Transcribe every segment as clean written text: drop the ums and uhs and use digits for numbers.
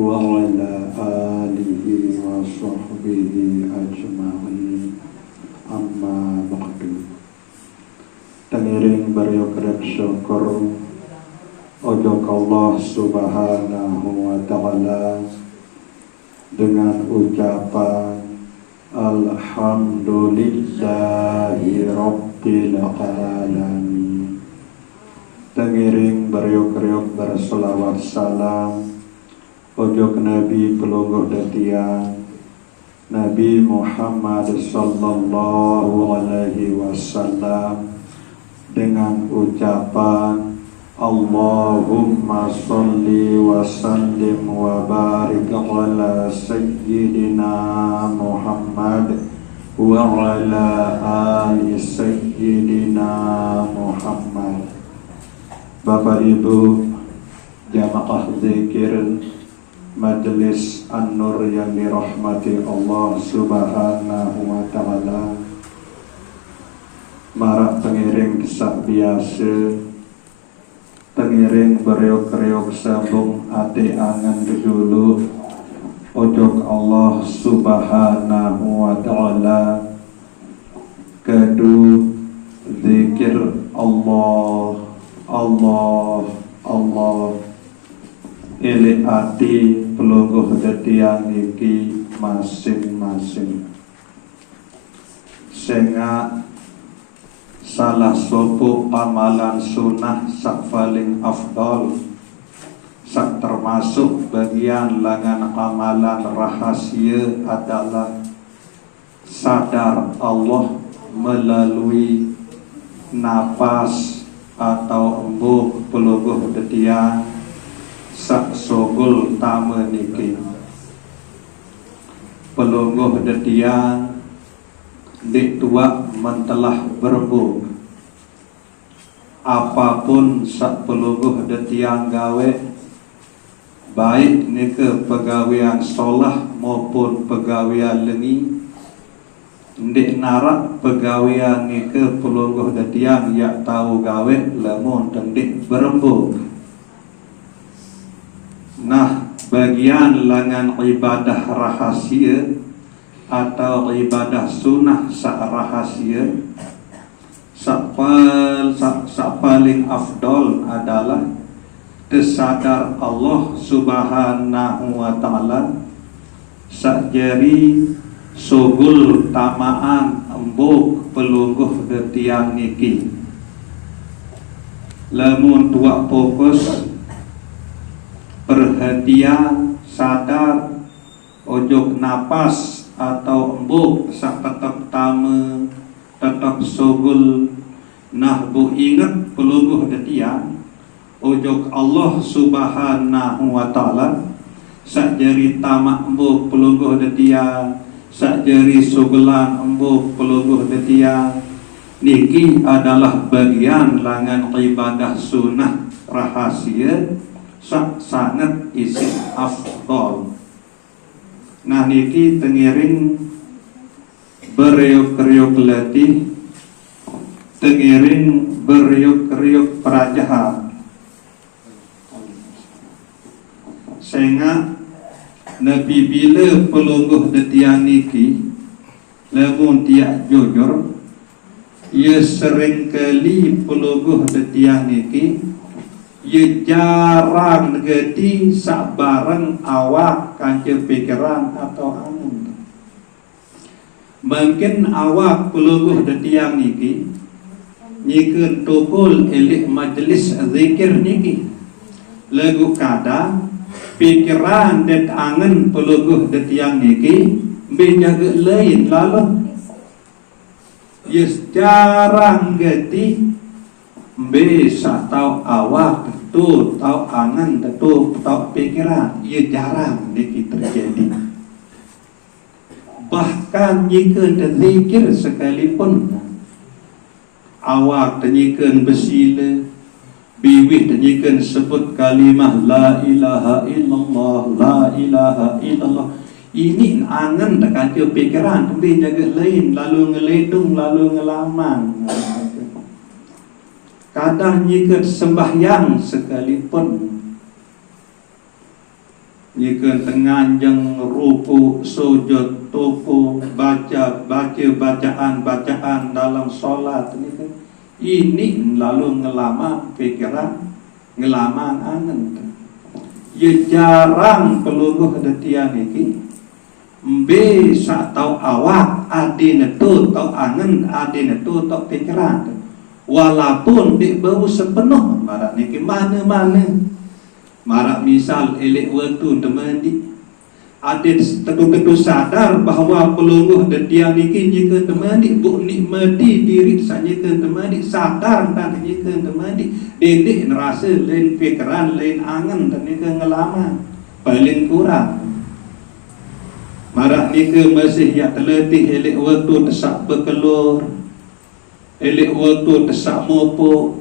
وعلى آله وصحبه أجمعين amma ba'du. Tangiring beriukrep syukur ojok Allah subhanahu wa ta'ala dengan ucapan Alhamdulillahi Rabbil Alamin. Tangiring beriukrep berselawat salam ojok Nabi pelungguh datian Nabi Muhammad sallallahu alaihi wasallam dengan ucapan Allahumma salli wa sallim wa barik ala sayyidina Muhammad wa ala ali sayyidina Muhammad. Bapak Ibu jamaah zikir Majelis An-Nur yang dirahmati Allah subhanahu wa ta'ala, marak pengiring kisah biasa, pengiring beriok-riok sambung ati angan dulu ojok Allah subhanahu wa ta'ala kedu zikir Allah Allah Allah ili ati pelungguh detian iki masing-masing. Sehingga salah sopo amalan sunnah sak paling afdol, sak termasuk bagian langan amalan rahasia adalah sadar Allah melalui napas atau embuk pelungguh detian sak sogul tama niki. Pelungguh detian dik tua mentelah berbuk apapun sak pelungguh detian gawe, baik nike pegawean solah maupun pegawean lengi, ndik narak pegawean nike pelungguh detian yak tahu gawe lamun tendik berembuk. Nah, bagian langan ibadah rahasia atau ibadah sunnah sak rahasia sak paling afdol adalah tersadar Allah subhanahu wa ta'ala sak jari sogul tamaan embuk pelungguh detiang niki. Lamun tuak fokus perhatian sadar ojok napas atau embuk sak tetap tame tetap sogul nah bu ingat pelungguh detian ojok Allah subhanahu wa ta'ala sak jari tamak embuk pelungguh detian sak jari sogulan embuk pelungguh detian niki adalah bagian langan ibadah sunnah rahasia sangat isi afdol. Nah niki tengiring beriuk-riuk letih, tengiring beriuk-riuk perajahan, sehingga Nabi bila pelungguh detian niki lamun tiak jujur, ia seringkali pelungguh detian niki ia jarang geti sak bareng awak kanca pikiran atau angin. Mungkin awak pelungguh detiang niki nyikeun tukul elik majelis zikir niki. Lagu kada pikiran dan angen pelungguh detiang niki bejaga lain lalu. Yes jarang geti bisa tahu awak betul, tahu angan betul, tahu pikiran, ia jarang dikit terjadi. Bahkan jika terzikir sekalipun, awak tenyikan bersila, bibir tenyikan sebut kalimah la ilaha illallah, la ilaha illallah. Ini angan tak kacau pikiran, tapi jaga lain, lalu ngeledung, lalu ngelaman. Kadang jika sembahyang sekalipun Jika tenganjang ruku, sujud, tuku, bacaan dalam solat ini lalu ngelama pikiran, ngelama angen. Ya jarang peluluh detian iki mbe sak tau awak adine tu tau angen adine tu tau pikiran. Walaupun dik bau sepenuh marak niki mana-mana. Marak misal elek waktu temandi adit tentu-tentu sadar bahawa pelungguh detian niki jika temandi buk nikmati diri saja temandi sadar dan jika temandi dedek nerasa lain fikiran lain angen dan jika ngelama paling kurang marak nika masih ya terletih elek waktu tesak berkelur elek waktu tesak mopok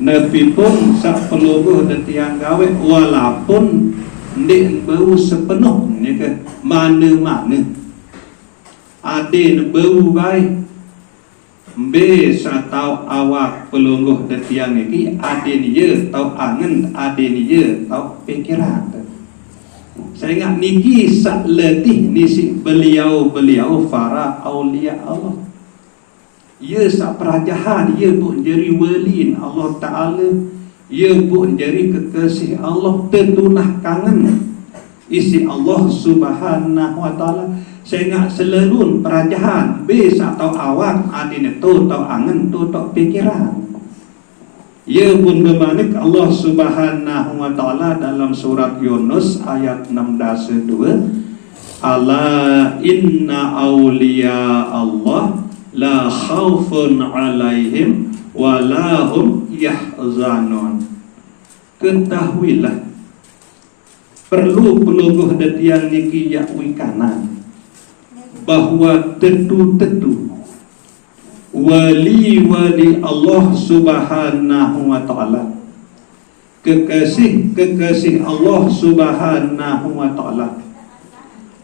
Nabi pun sak pelungguh detian gawe walaupun ndik bau sepenuh ni ke mana-mana adin bau baik be satau awak pelungguh detian iki adin ye tau angen adin ye tau pikiran. Saya ingat niki sak letih nisi beliau para aulia Allah. Ia sak perajahan, ia pun jadi wali Allah Ta'ala, ia pun jadi kekasih Allah, tertunah kangen isi Allah Subhanahu Wa Ta'ala. Saya ingat selalu perajahan, bes atau awak, adin itu tau angen, tu tau pikiran. Ia pun bermanik Allah Subhanahu Wa Ta'ala dalam surat Yunus ayat 16:2, Ala inna awliya Allah la khaufun alaihim wa lahum yahzanun. Ketahuilah perlu pelungguh detian niki yakwi kanan bahwa tentu-tentu wali-wali Allah Subhanahu Wa Ta'ala, kekasih Allah Subhanahu Wa Ta'ala,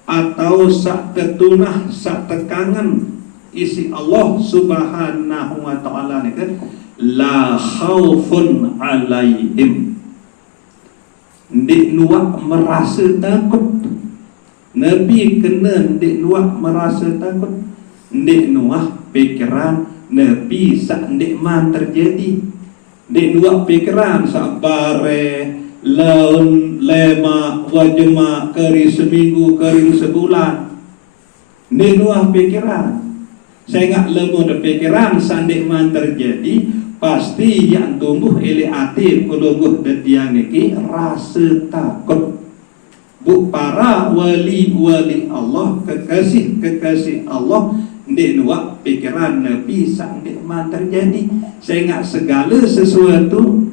atau sak tetunah sak tekangan isi Allah Subhanahu Wa Ta'ala ni kan la khaufun alaihim, ndik nuak merasa takut. Nabi kena ndik nuak merasa takut, ndik nuak pikiran Nabi sak ndik man terjadi, ndik nuak pikiran sak bare laun lema wajema keri seminggu kering sebulan, ndik nuak pikiran. Saya ingat lemu de pikiran sandik man terjadi pasti yang tumbuh ele ati pelungguh detiang niki rasa takut. Bu para wali-wali Allah, kekasih Allah, ndik nuak pikiran Nabi sandik man terjadi. Saya ingat segala sesuatu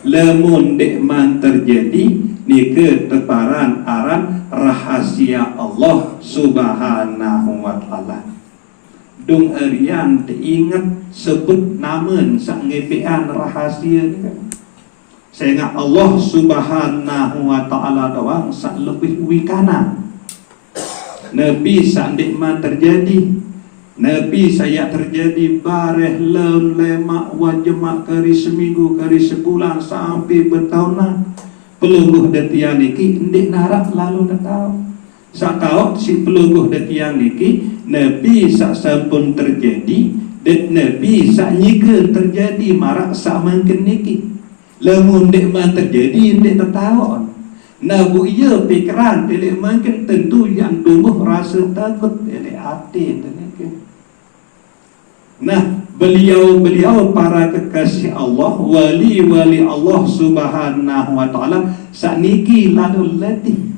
lemu ndik man terjadi niki teparan aran rahasia Allah Subhanahu Wa Ta'ala. Dung arian teringat sebut namun sak ngepean rahasia ni kan. Saya ingat Allah Subhanahu Wa Ta'ala doang sak lebih wikana. Nabi sak nikmat terjadi, Nabi saya terjadi bareh lem lemak wajemak kari seminggu kari sebulan sampai bertahunan. Pelungguh detian niki ndik narak lalu dah tahu. Sak tahu si pelungguh detian niki Nabi sak sampun terjadi dan Nabi sak nyike terjadi marak sak mangken niki. Lamun dek man terjadi dek tertahu. Nabu iya pikiran dek mangken tentu yang tumbuh rasa takut dek hati niki. Nah, beliau para kekasih Allah, wali-wali Allah Subhanahu Wa Ta'ala sak niki lalu latih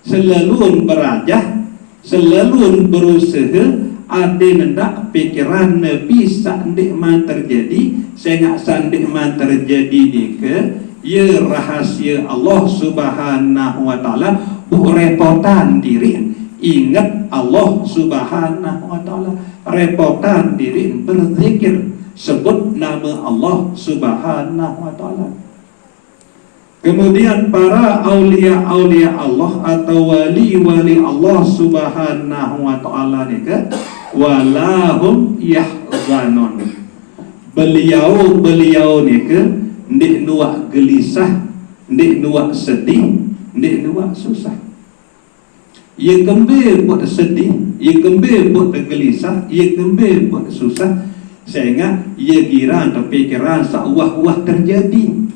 selalu berajah, selalu berusaha ada nendak pikiran Nabi sandik man terjadi. Saya ingat sandik man terjadi ni ke ya rahasia Allah Subhanahu Wa Ta'ala, bu repotan diri ingat Allah Subhanahu Wa Ta'ala, repotan diri berzikir sebut nama Allah Subhanahu Wa Ta'ala. Kemudian para aulia-aulia Allah atau wali-wali Allah Subhanahu Wa Ta'ala ni ke walahum yahzanun. Beliau ni ke ndik nuak gelisah, ndik nuak sedih, ndek luak susah. Ia gembir buat sedih, ia gembir buat gelisah, ia gembir buat susah, sehingga ia giran terpikiran seuah-uah terjadi.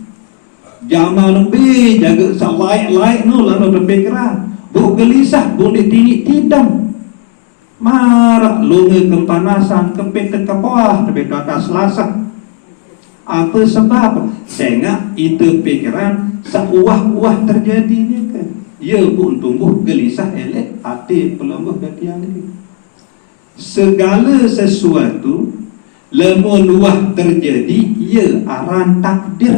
Zaman lebih jaga selaik-laik nu lalu terpikiran, buat gelisah, boleh tinik tidam. Marak lunga kempanasan, kepit kepawah, tapi kata selasa. Apa sebab? Sehingga itu pikiran seuah-uah terjadi ni kan. Ya pun tumbuh gelisah elek hati pelonggoh datian ni. Segala sesuatu lamun luah terjadi ia aran takdir.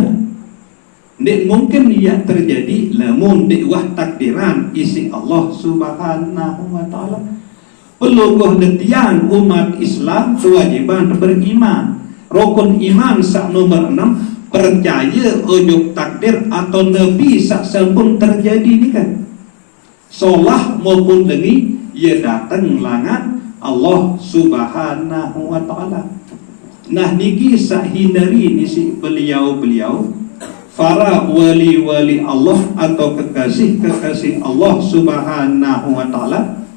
Nek mungkin ia terjadi lamun nek wah takdiran isi Allah Subhanahu wa taala. Pelungguh detian umat Islam kewajiban beriman. Rukun iman sak nomor 6, percaya ujuk takdir atau nabi sak sampun terjadi ni kan. Solah maupun dengi ia datang langan Allah Subhanahu wa taala. Nah niki sak hindari nisi beliau-beliau para wali-wali Allah atau kekasih-kekasih Allah Subhanahu wa taala.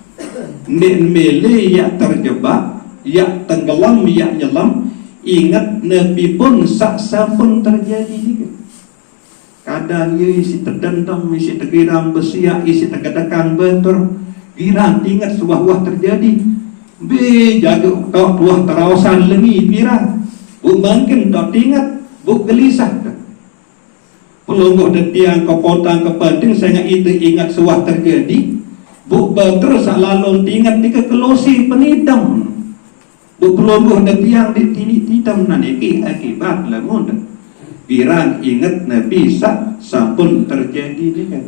Nek mele ya terjebak, ya tenggelam, ya nyelam, ingat Nabi pun saksa pun terjadi juga. Kadang ia isi terdendam, isi tergiram bersiak, isi tergedekang bentur, girang ingat sebuah terjadi. Be jaga kau tuah terawasan lengi pirang, bu mungkin kau ingat, bu gelisah. Pelungguh detiang kau potang kepenting sehingga itu ingat sebuah terjadi. Bu terus selalu ingat di kelosi penidam. Bu pelungguh detiang di tidam naniki akibat lamun pirang ingat Nabi sampun terjadi ni kan.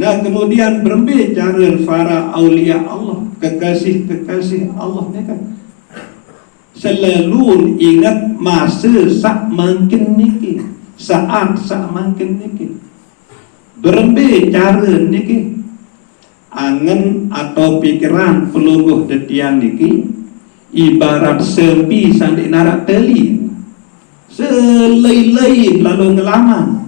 Nah kemudian berbicara para aulia Allah, kekasih-kekasih Allah ni kan. Selalu ingat masa sak mungkin niki, saat sak mungkin niki. Berbicara niki angen atau pikiran pelungguh detian niki ibarat sepi sandik narak teli selai-lai lalu ngelama.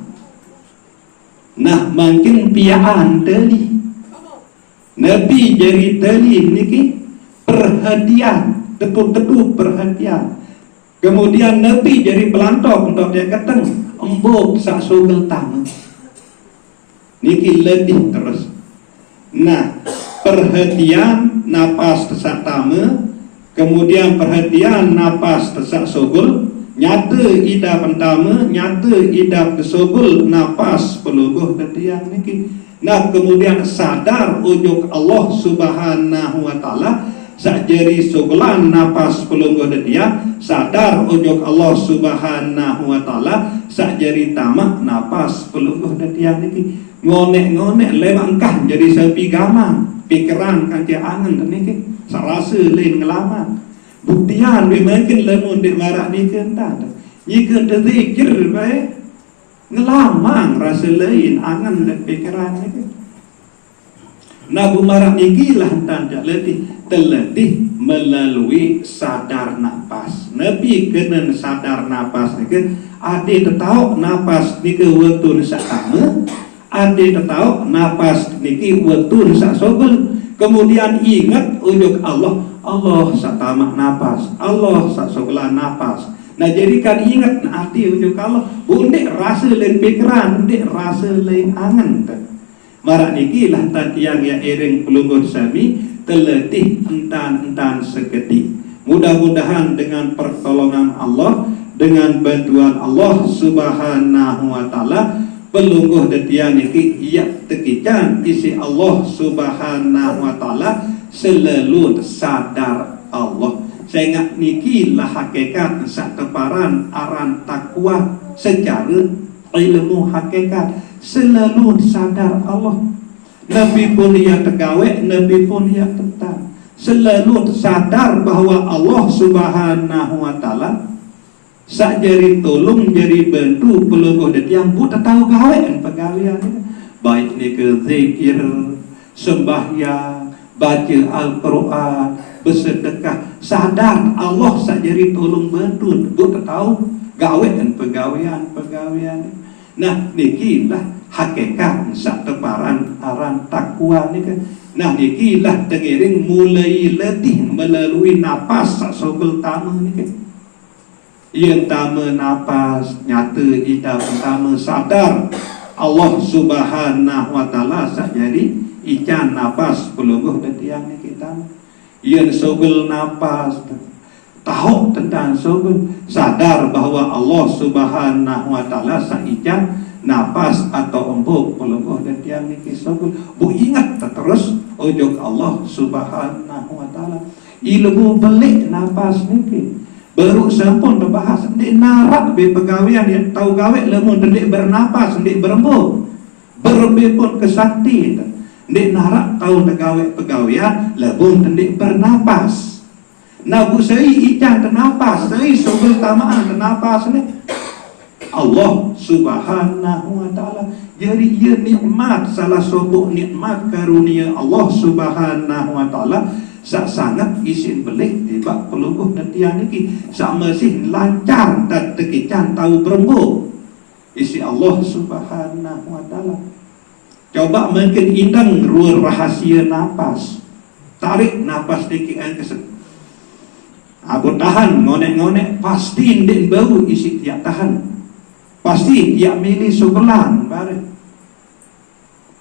Nah makin piaan teli Nabi jadi teli niki perhatian, tetu-tetu perhatian. Kemudian Nabi jadi pelantok untuk dia keteng embuk sak sugel tamu niki lebih terus. Nah, perhatian napas tesak tama, kemudian perhatian napas tesak sogul, nyata ida pertama, nyata ida kesogul napas pelungguh detiang niki. Nah, kemudian sadar ujuk Allah Subhanahu wa taala sakjeri sogulan napas pelungguh detiang, sadar ujuk Allah Subhanahu wa taala sakjeri tamak napas pelungguh detiang niki. Ngonek-ngonek lewangkah jadi sepi gamang pikiran kanti angen niki sarasa lain ngelaman buktian we mungkin lamun dik marak ni kenta jika terzikir bae ngelamang rasa lain angen dan pikiran niki. Nah bu marak niki lah tanda letih teletih melalui sadar napas. Nabi kena sadar napas niki ade tetau napas niki waktu sakama, ade tetau napas niki waktu sak sogel. Kemudian ingat ujuk Allah, Allah sak tamak napas, Allah sak sogelan napas. Nah jadikan ingat hati ujuk Allah, bundik rasa lain pikiran, bundik rasa lain angan. Marak niki lah tatiang ya iring pelunggur sami teletih entan-entan seketik. Mudah-mudahan dengan pertolongan Allah, dengan bantuan Allah Subhanahu wa taala, pelungguh detian niki ia tekican isi Allah Subhanahu wa taala selalu sadar Allah. Sehingga niki lah hakikat sak teparan aran takwa secara ilmu hakikat, selalu sadar Allah. Nabi pun ia tegawe, Nabi pun ia tetap selalu sadar bahwa Allah Subhanahu wa taala sak jari tolong jari bantu pelungguh detiang bu tahu gawean pegawean baik ni ke zikir, sembahyang, baca Al-Quran, bersedekah, sadar Allah sak jari tolong bantu bu tahu gawean pegawean. Nah niki lah hakikat sak teparan aran takwa ni kan. Nah niki lah tengiring mulai letih melalui napas sak sobel tama ni kan. Yang pertama napas nyata kita pertama sadar Allah Subhanahu wa taala sak jadi ican napas pelungguh detiang ni kita. Yang sobel napas tahu tentang sobel sadar bahwa Allah Subhanahu wa taala sak ican napas atau embuk pelungguh detiang ni sobel. Bu ingat terus ujug Allah Subhanahu wa taala. Ilmu belik napas ni baru sampun berbahas ndik narak be pegawaian yang tahu gawe lemun ndik bernapas ndik berembuk berbe pun kesakti ndik narak tahu gawe pegawaian lemun ndik bernapas. Nah bu sei ican ternapas sei sobel tamaan ternapas ni Allah Subhanahu wa taala. Jadi ia nikmat salah satu nikmat karunia Allah Subhanahu wa taala sangat isin belik tibak pelungguh netian niki sak masih lancar dan tekican tahu berembuk isi Allah Subhanahu wa taala. Coba mungkin indang ruang rahasia napas. Tarik napas dikit keset. Aku tahan ngonek-ngonek pasti ndik bau isi tiak tahan. Pasti tiak milih sebelang bare.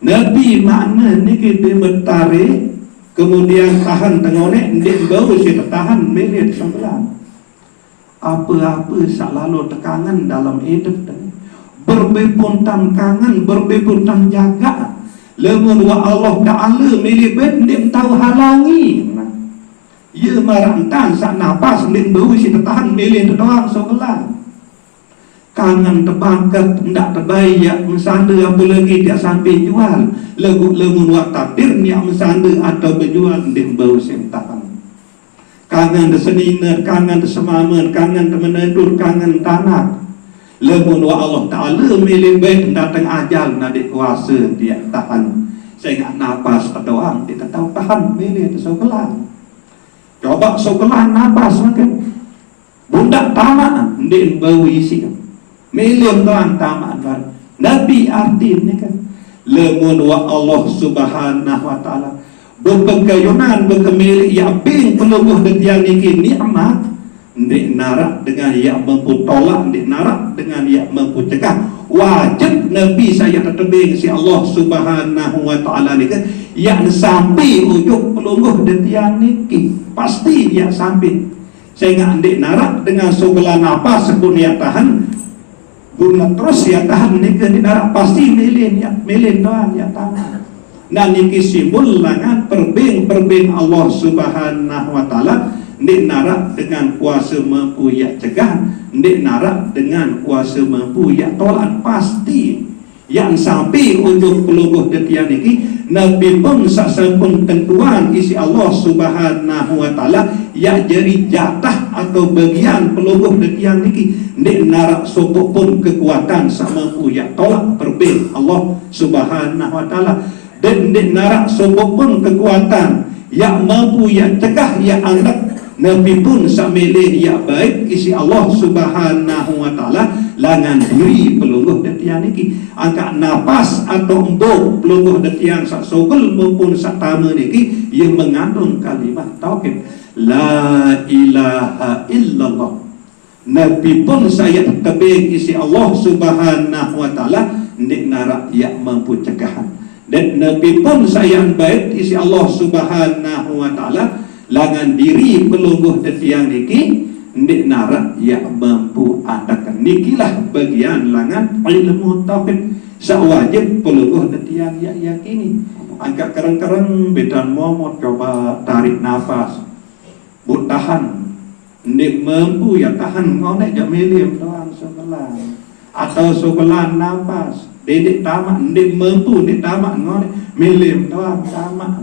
Nabi makna niki dia bertarik kemudian tahan tengonek ndik bau si tahan milih sebelang. Apa-apa selalu tekangan dalam hidup dan berbepuntan kangen berbepuntan jaga. Lemun wa Allah Ta'ala milih bet ndik tahu halangi. Ia marantan sak napas ndik bau si tahan milih doang sebelang. Kangen terbangkat ndak terbaik mensanda apa lagi dia sampai jual lagu lemun wak takdir ni mensanda atau berjual ndik bau sentahan. Kangen de seniner, kangen de semamen, kangen de menedur, kangen tanah. Lemun wa Allah Ta'ala milih baik datang ajal nadik kuasa dia tahan. Saya ingat napas doang dia tahu tahan milih tu sokelan. Coba sokelan napas makan. Bundak tamak ndik bau isi. Milih tuan tamak bar. Nabi artinya kan lemun wa Allah Subhanahu wa taala berpekayunan berkemilik ya bing pelungguh detian niki nikmat ndik narak dengan ya mampu tolak ndik narak dengan ya mampu cegah. Wajib Nabi saya tertebing si Allah Subhanahu wa taala ni kan yang sampai ujung pelungguh detian niki pasti dia sampai. Saya ndik narak dengan sebelah napas sebut dia tahan guna terus ya tahan nika di darat pasti milin doang ya tahan. Nah niki simbol langan perbing Allah Subhanahu wa taala ndik narak dengan kuasa mampu ya cegah ndik narak dengan kuasa mampu ya tolak pasti yang sampai ujung pelungguh detian niki Nabi pun sasampun tentuan isi Allah Subhanahu wa taala ya jadi jatah atau bagian pelungguh detian niki ndik narak sopok pun kekuatan sama ya tolak perbing Allah Subhanahu wa taala dan ndik narak sopok pun kekuatan yang mampu ya cegah ya andak Nabi pun samilih ya baik isi Allah Subhanahu wa taala langan diri pelungguh detian niki angkat napas atau embuk pelungguh detian sak sogel maupun sak tama niki yang mengandung kalimat tauhid la ilaha illallah. Nabi pun saya tebing isi Allah Subhanahu wa taala ndik narak ya mampu cegahan dan Nabi pun saya baik isi Allah Subhanahu wa taala langan diri pelungguh detian niki ndik narak ya mampu adakan nikilah bagian langan ilmu tauhid sewajib pelungguh detian ya yakini. Angkat kereng-kereng bedan momot coba tarik nafas but tahan ndik mampu ya tahan ngonek jak milim doang sebelah atau sebelah nafas dedek tamak ndik mampu ndik tamak ngonek milim doang tamak.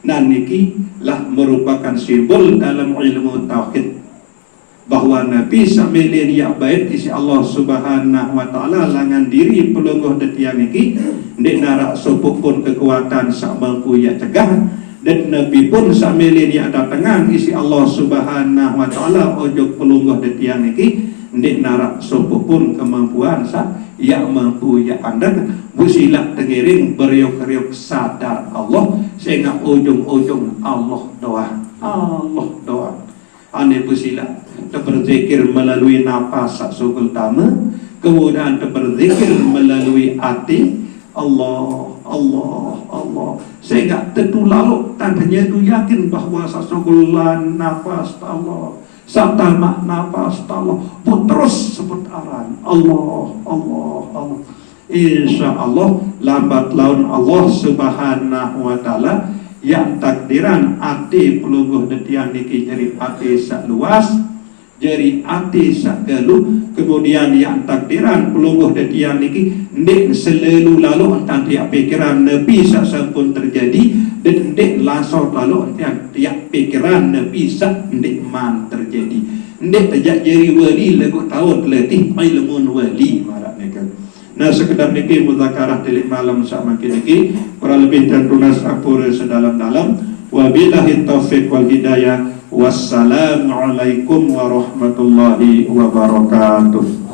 Nah niki lah merupakan simbol dalam ilmu tauhid bahwa Nabi samilin ya baik isi Allah Subhanahu wa taala langan diri pelungguh detian niki ndik narak sopok pun kekuatan sak mampu ya cegah dan Nabi pun samilin ya datangan isi Allah Subhanahu wa taala ojok pelungguh detian niki ndik narak sopok pun kemampuan sak ya mampu ya anda busilak tengiring beriuk-riuk sadar Allah sehingga ujung-ujung Allah doa ane busilak berzikir melalui nafas sukul tama, kemudian berzikir melalui hati Allah sehingga tertulalu tandanya tu yakin bahawa sasukulan nafas Allah satamak nafas Allah pun terus sebut aran Allah insyaallah lambat laun Allah subhanahu wa ta'ala yang takdiran hati pelungguh detian niki jadi hati sak luas jadi hati sak galuh kemudian yang takdiran pelungguh detian niki ndek selalu lalu entah tiap pikiran Nabi sak sampun terjadi dan ndek langsung lalu tiap pikiran Nabi sak ndek man terjadi ndek tajak jadi wali lagu tahun letih ilmun wali marak neka. Nah sekedar niki muzakarah tilik malam sak makin niki kurang lebih dan tunas apura sedalam-dalam wabillahi taufiq wal hidayah wassalamualaikum warahmatullahi wabarakatuh.